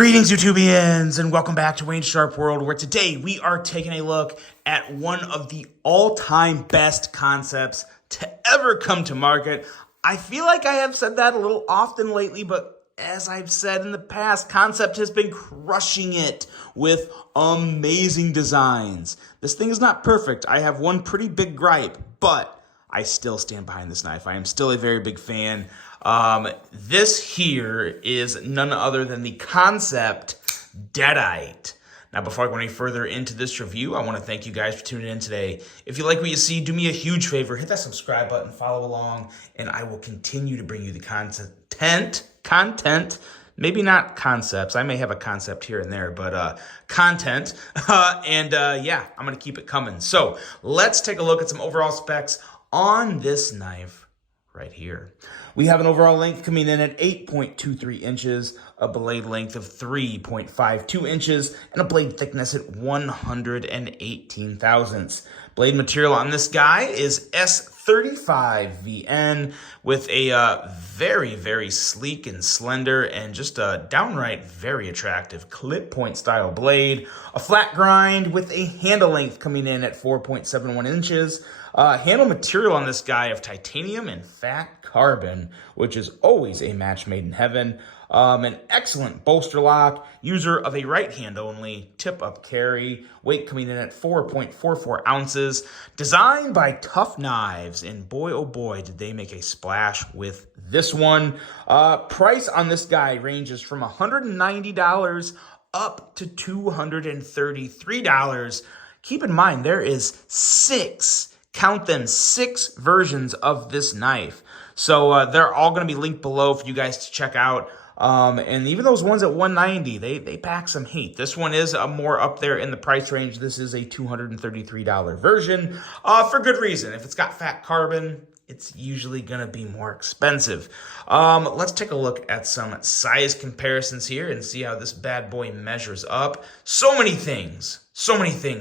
Greetings, YouTubians, and welcome back to Wayne's Sharp World, where today we are taking a look at one of the all-time best concepts to ever come to market. I feel like I have said that a little often lately, but as I've said in the past, Concept has been crushing it with amazing designs. This thing is not perfect. I have one pretty big gripe, but I still stand behind this knife. I am still a very big fan. This here is none other than the Concept Deadite. Now, before I go any further into this review, I want to thank you guys for tuning in today. If you like what you see, do me a huge favor. Hit that subscribe button, follow along, and I will continue to bring you the content, maybe not concepts. I may have a concept here and there, but content. Yeah, I'm going to keep it coming. So let's take a look at some overall specs on this knife right here. We have an overall length coming in at 8.23 inches, a blade length of 3.52 inches, and a blade thickness at 118 thousandths. Blade material on this guy is S35VN with a very, very sleek and slender and just a downright very attractive clip point style blade. A flat grind with a handle length coming in at 4.71 inches. Handle material on this guy of titanium and fat carbon, which is always a match made in heaven. An excellent bolster lock, user of a right hand only, tip up carry, weight coming in at 4.44 ounces, designed by Tough Knives, and boy oh boy did they make a splash with this one. Price on this guy ranges from $190 up to $233. Keep in mind there is count them, six versions of this knife. So they're all going to be linked below for you guys to check out. And even those ones at $190, they pack some heat. This one is more up there in the price range. This is a $233 version for good reason. If it's got fat carbon, it's usually going to be more expensive. Let's take a look at some size comparisons here and see how this bad boy measures up. So many things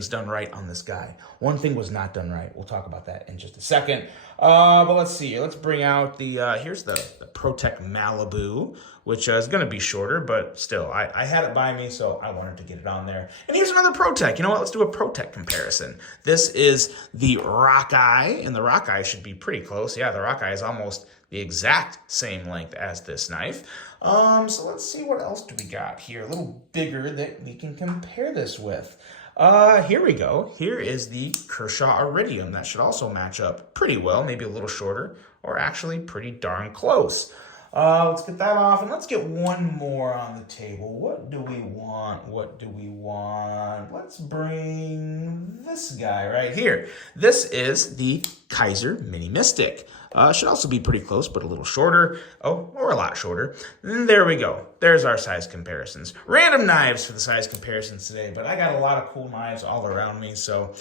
done right on this guy. One thing was not done right. We'll talk about that in just a second. But let's see here. Let's bring out the, here's the ProTech Malibu, which is going to be shorter, but still, I had it by me, so I wanted to get it on there. And here's another ProTech. You know what? Let's do a ProTech comparison. This is the Rockeye, and the Rockeye should be pretty close. Yeah, the Rockeye is almost the exact same length as this knife. So let's see what else do we got here. A little bigger that we can compare this with. Here we go. Here is the Kershaw Iridium. That should also match up pretty well, maybe a little shorter, or actually pretty darn close. Let's get that off, and let's get one more on the table. What do we want? Let's bring this guy right here. This is the Kaiser Mini Mystic. Should also be pretty close, but a little shorter. Oh, or a lot shorter. And there we go. There's our size comparisons. Random knives for the size comparisons today, but I got a lot of cool knives all around me, so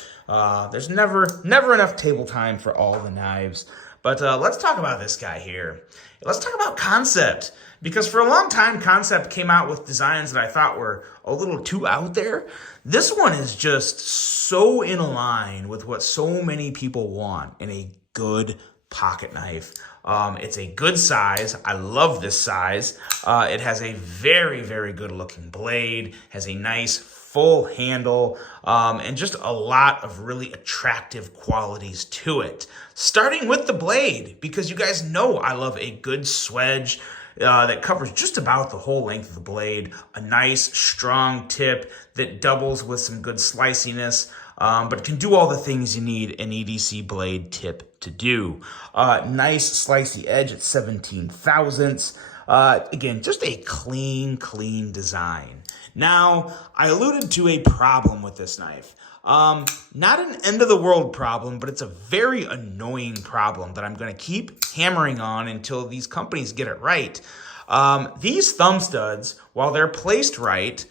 there's never enough table time for all the knives. But let's talk about this guy here. Let's talk about Concept, because for a long time, Concept came out with designs that I thought were a little too out there. This one is just so in line with what so many people want in a good pocket knife. It's a good size. I love this size. It has a very, very good looking blade, has a nice full handle, and just a lot of really attractive qualities to it. Starting with the blade, because you guys know I love a good swedge that covers just about the whole length of the blade. A nice, strong tip that doubles with some good sliciness, but can do all the things you need an EDC blade tip to do. Nice slicey edge at 17 thousandths. Again, just a clean design. Now, I alluded to a problem with this knife. Not an end-of-the-world problem, but it's a very annoying problem that I'm going to keep hammering on until these companies get it right. These thumb studs, while they're placed right,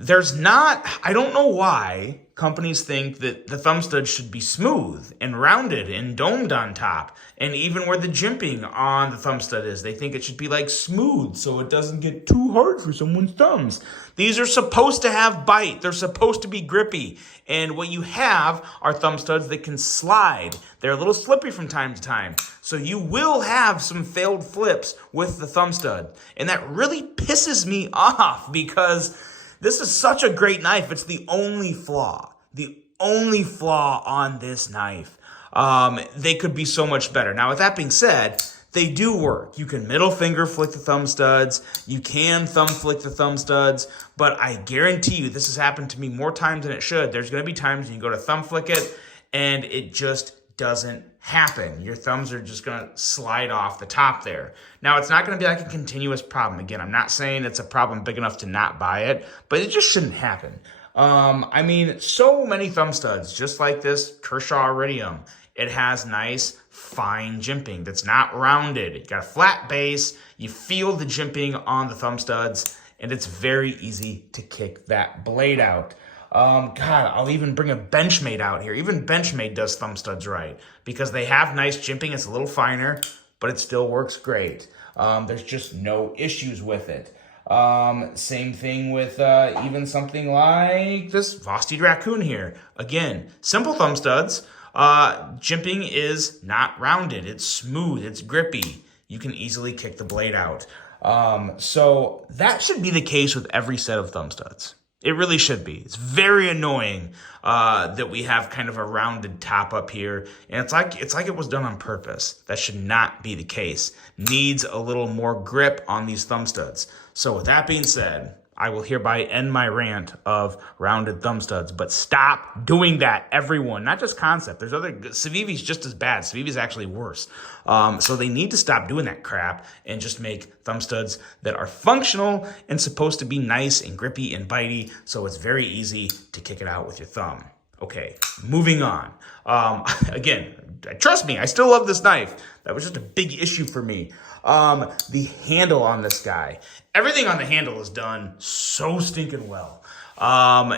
there's not, I don't know why companies think that the thumb stud should be smooth and rounded and domed on top. And even where the jimping on the thumb stud is, they think it should be like smooth so it doesn't get too hard for someone's thumbs. These are supposed to have bite. They're supposed to be grippy. And what you have are thumb studs that can slide. They're a little slippery from time to time. So you will have some failed flips with the thumb stud. And that really pisses me off because this is such a great knife. It's the only flaw on this knife. They could be so much better. Now, with that being said, they do work. You can middle finger flick the thumb studs. You can thumb flick the thumb studs. But I guarantee you, this has happened to me more times than it should. There's going to be times when you go to thumb flick it, and it just doesn't happen. Your thumbs are just going to slide off the top there. Now, it's not going to be like a continuous problem. Again, I'm not saying it's a problem big enough to not buy it, but it just shouldn't happen. I mean, so many thumb studs, just like this Kershaw Iridium, it has nice, fine jimping that's not rounded. You got a flat base, you feel the jimping on the thumb studs, and it's very easy to kick that blade out. God, I'll even bring a Benchmade out here. Even Benchmade does thumb studs right because they have nice jimping. It's a little finer, but it still works great. There's just no issues with it. Same thing with even something like this Vosteed Raccoon here. Again, simple thumb studs. Jimping is not rounded. It's smooth. It's grippy. You can easily kick the blade out. So that should be the case with every set of thumb studs. It really should be. It's very annoying that we have kind of a rounded top up here, and it's like it was done on purpose. That should not be the case. Needs a little more grip on these thumb studs. So with that being said, I will hereby end my rant of rounded thumb studs, but stop doing that, everyone. Not just Concept. There's other, Civivi's just as bad. Civivi's actually worse. So they need to stop doing that crap and just make thumb studs that are functional and supposed to be nice and grippy and bitey, so it's very easy to kick it out with your thumb. Okay, moving on. Again, trust me, I still love this knife. That was just a big issue for me. The handle on this guy. Everything on the handle is done so stinking well.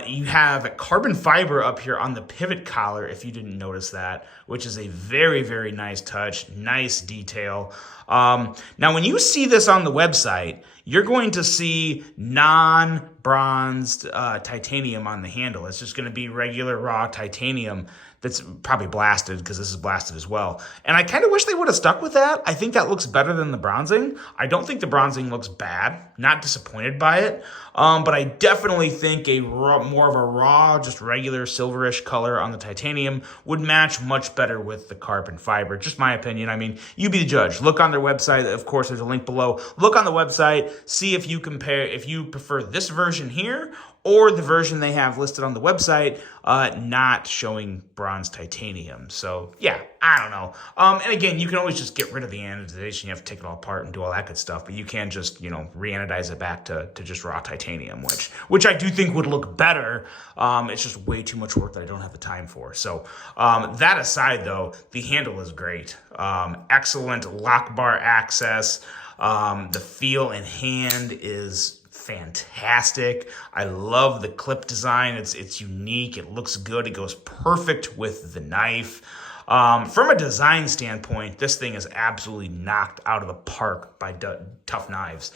You have carbon fiber up here on the pivot collar, if you didn't notice that, which is a very, very nice touch, nice detail. Now, when you see this on the website, you're going to see non-bronzed titanium on the handle. It's just going to be regular raw titanium that's probably blasted because this is blasted as well. And I kind of wish they would have stuck with that. I think that looks better than the bronzing. I don't think the bronzing looks bad. Not disappointed by it. But I definitely think more of a raw, just regular silverish color on the titanium would match much better with the carbon fiber. Just my opinion. I mean, you be the judge. Look on their website. Of course, there's a link below. Look on the website. See if you prefer this version here or the version they have listed on the website, not showing bronze titanium. So, yeah, I don't know. And again, you can always just get rid of the anodization. You have to take it all apart and do all that good stuff. But you can just, re-anodize it back to just raw titanium, which I do think would look better. It's just way too much work that I don't have the time for. So, that aside, though, the handle is great. Excellent lock bar access. The feel and hand is fantastic. I love the clip design. It's unique. It looks good. It goes perfect with the knife. From a design standpoint, this thing is absolutely knocked out of the park by Tough Knives.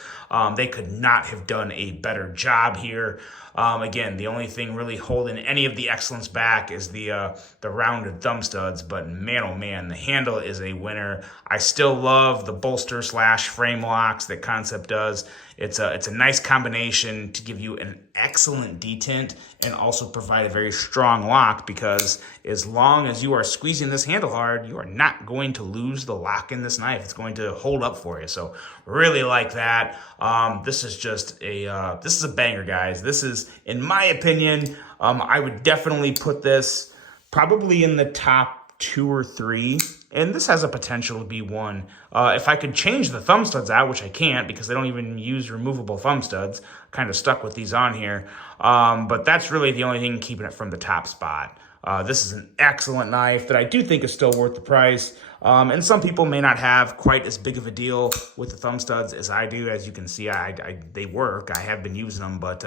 They could not have done a better job here. Again, the only thing really holding any of the excellence back is the rounded thumb studs, but man, oh man, the handle is a winner. I still love the bolster / frame locks that Concept does. It's a nice combination to give you an excellent detent and also provide a very strong lock, because as long as you are squeezing this handle hard, you are not going to lose the lock in this knife. It's going to hold up for you. So really like that. This is just this is a banger, guys. This is, in my opinion, I would definitely put this probably in the top 2 or 3, and this has a potential to be 1. If I could change the thumb studs out, which I can't because they don't even use removable thumb studs, kind of stuck with these on here, but that's really the only thing keeping it from the top spot. This is an excellent knife that I do think is still worth the price, and some people may not have quite as big of a deal with the thumb studs as I do. As you can see, they work. I have been using them, but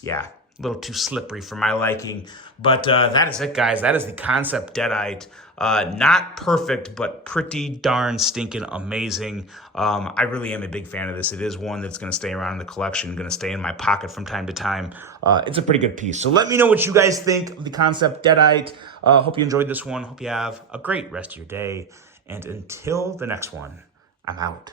yeah. a little too slippery for my liking. But that is it, guys. That is the Concept Deadite. Not perfect, but pretty darn stinking amazing. I really am a big fan of this. It is one that's going to stay around in the collection, going to stay in my pocket from time to time. It's a pretty good piece. So let me know what you guys think of the Concept Deadite. Hope you enjoyed this one. Hope you have a great rest of your day. And until the next one, I'm out.